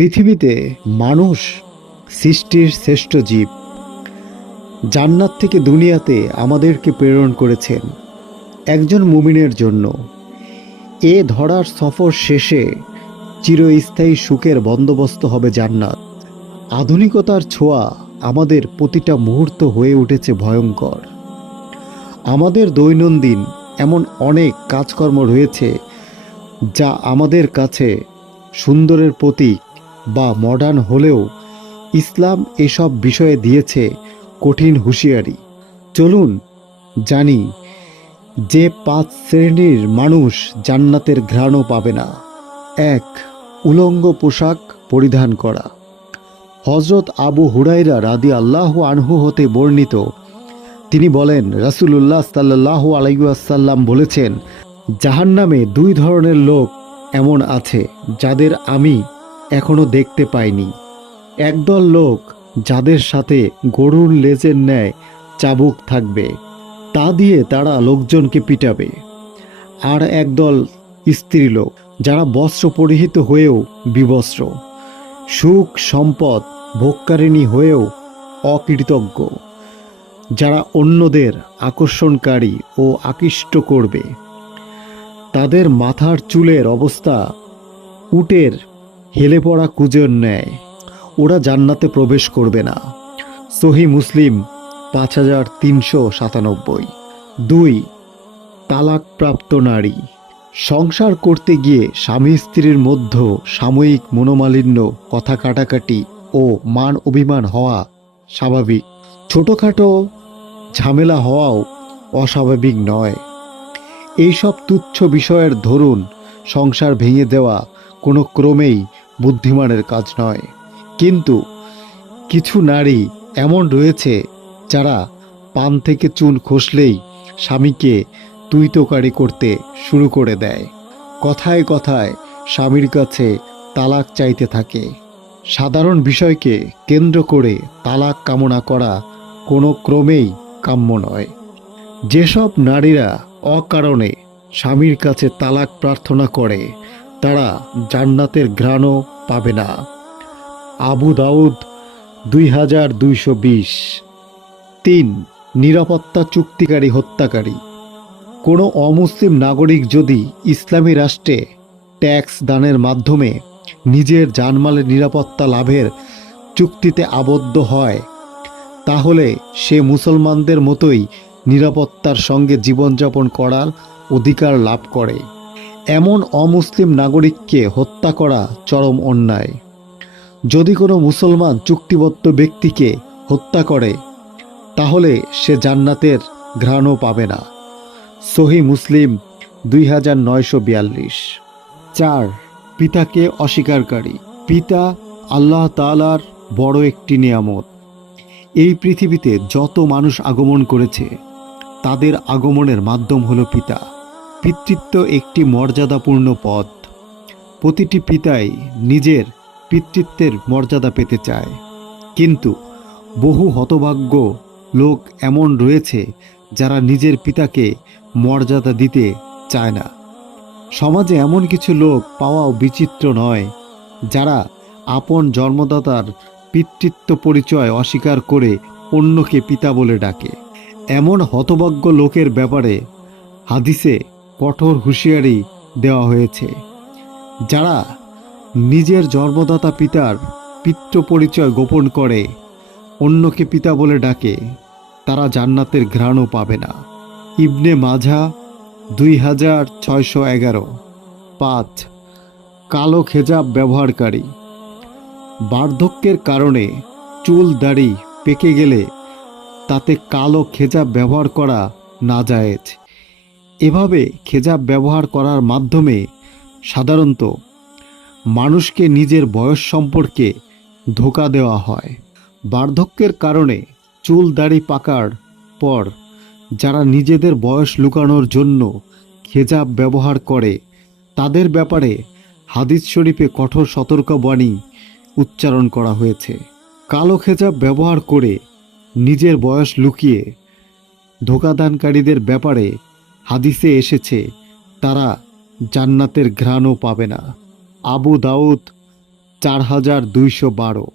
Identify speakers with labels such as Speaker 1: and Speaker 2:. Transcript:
Speaker 1: পৃথিবীতে মানুষ সৃষ্টির শ্রেষ্ঠ জীব। জান্নাত থেকে দুনিয়াতে আমাদেরকে প্রেরণ করেছেন একজন মুমিনের জন্য। এ ধরার সফর শেষে চিরস্থায়ী সুখের বন্দোবস্ত হবে জান্নাত। আধুনিকতার ছোঁয়া আমাদের প্রতিটা মুহূর্ত হয়ে উঠেছে ভয়ঙ্কর। আমাদের দৈনন্দিন এমন অনেক কাজকর্ম রয়েছে যা আমাদের কাছে সুন্দরের প্রতীক বা মডার্ন হলেও ইসলাম এসব বিষয়ে দিয়েছে কঠিন হুঁশিয়ারি। চলুন জানি, যে পাঁচ শ্রেণির মানুষ জান্নাতের ঘ্রাণও পাবে না। এক, উলঙ্গ পোশাক পরিধান করা। হজরত আবু হুরাইরা রাদি আল্লাহ আনহু হতে বর্ণিত, তিনি বলেন, রাসূলুল্লাহ সাল্লাহ আলাইসাল্লাম বলেছেন, জাহান্নামে দুই ধরনের লোক এমন আছে, যাদের আমি এখনও দেখতে পাইনি। একদল লোক যাদের সাথে গরুর লেজের ন্যায় চাবুক থাকবে, তা দিয়ে তারা লোকজনকে পিটাবে। আর একদল স্ত্রীলোক যারা বস্ত্র পরিহিত হয়েও বিবস্ত্র, সুখ সম্পদ ভোগকারিণী হয়েও অকৃতজ্ঞ, যারা অন্যদের আকর্ষণকারী ও আকৃষ্ট করবে। তাদের মাথার চুলের অবস্থা উটের হেলে পড়া কুজের ন্যায়। ওরা জান্নাতে প্রবেশ করবে না। সহি মুসলিম পাঁচ হাজার তিনশো সাতানব্বই। দুই, তালাকপ্রাপ্ত নারী। সংসার করতে গিয়ে স্বামী স্ত্রীর মধ্যে সাময়িক মনোমালিন্য, কথা কাটাকাটি ও মান অভিমান হওয়া স্বাভাবিক। ছোটোখাটো ঝামেলা হওয়াও অস্বাভাবিক নয়। এইসব তুচ্ছ বিষয়ের ধরুন সংসার ভেঙে দেওয়া কোনো ক্রমেই বুদ্ধিমানের কাজ নয়। কিন্তু কিছু নারী এমন রয়েছে যারা পান থেকে চুন খসলেই স্বামীকে তুই তোকারি করতে শুরু করে দেয়। কথায় কথায় স্বামীর কাছে তালাক চাইতে থাকে। সাধারণ বিষয়কে কেন্দ্র করে তালাক কামনা করা কোনো ক্রমেই কাম্য নয়। যেসব নারীরা অকারণে স্বামীর কাছে তালাক প্রার্থনা করে তারা জান্নাতের ঘ্রাণও পাবে না। আবু দাউদ দুই হাজার দুইশো বিশ। তিন, নিরাপত্তা চুক্তিকারী হত্যাকারী। কোনো অমুসলিম নাগরিক যদি ইসলামী রাষ্ট্রে ট্যাক্স দানের মাধ্যমে নিজের জানমালের নিরাপত্তা লাভের চুক্তিতে আবদ্ধ হয়, তাহলে সে মুসলমানদের মতোই নিরাপত্তার সঙ্গে জীবনযাপন করার অধিকার লাভ করে। এমন অমুসলিম নাগরিককে হত্যা করা চরম অন্যায়। যদি কোনো মুসলমান চুক্তিবদ্ধ ব্যক্তিকে হত্যা করে, তাহলে সে জান্নাতের ঘ্রাণও পাবে না। সহি মুসলিম দুই হাজার নয়শো বিয়াল্লিশ। চার, পিতাকে অস্বীকারী। পিতা আল্লাহ তালার বড় একটি নিয়ামত। এই পৃথিবীতে যত মানুষ আগমন করেছে, তাদের আগমনের মাধ্যম হলো পিতা। পিতৃত্ব একটি মর্যাদাপূর্ণ পদ প্রতিটি পিতাই নিজের পিতৃত্বের মর্যাদা পেতে চায়। কিন্তু বহু হতভাগ্য লোক এমন রয়েছে যারা নিজের পিতাকে মর্যাদা দিতে চায় না। সমাজে এমন কিছু লোক পাওয়াও বিচিত্র নয়, যারা আপন জন্মদাতার পিতৃত্ব পরিচয় অস্বীকার করে অন্যকে পিতা বলে ডাকে। এমন হতভাগ্য লোকের ব্যাপারে হাদিসে কঠোর হুঁশিয়ারি দেওয়া হয়েছে। যারা নিজের জন্মদাতা পিতার পিতৃ পরিচয় গোপন করে, অন্যকে পিতা বলে ডাকে, তারা জান্নাতের ঘ্রাণও পাবে না। ইবনে মাঝা দুই হাজার ছয়শো এগারো। পাঁচ। কালো খেজাব ব্যবহারকারী। বার্ধক্যের কারণে চুল দাড়ি পেকে গেলে তাতে কালো খেজাব ব্যবহার করা না জায়েজ এভাবে খেজাব ব্যবহার করার মাধ্যমে সাধারণত মানুষকে নিজের বয়স সম্পর্কে ধোকা দেওয়া হয়। বার্ধক্যের কারণে চুল দাড়ি পাকার পর যারা নিজেদের বয়স লুকানোর জন্য খেজাব ব্যবহার করে, তাদের ব্যাপারে হাদিস শরীফে কঠোর সতর্কবাণী উচ্চারণ করা হয়েছে। কালো খেজাব ব্যবহার করে নিজের বয়স লুকিয়ে ধোকাদানকারীদের ব্যাপারে হাদিসে এসেছে তারা জান্নাতের ঘ্রাণও পাবে না। আবু দাউদ চার হাজার দুইশো বারো।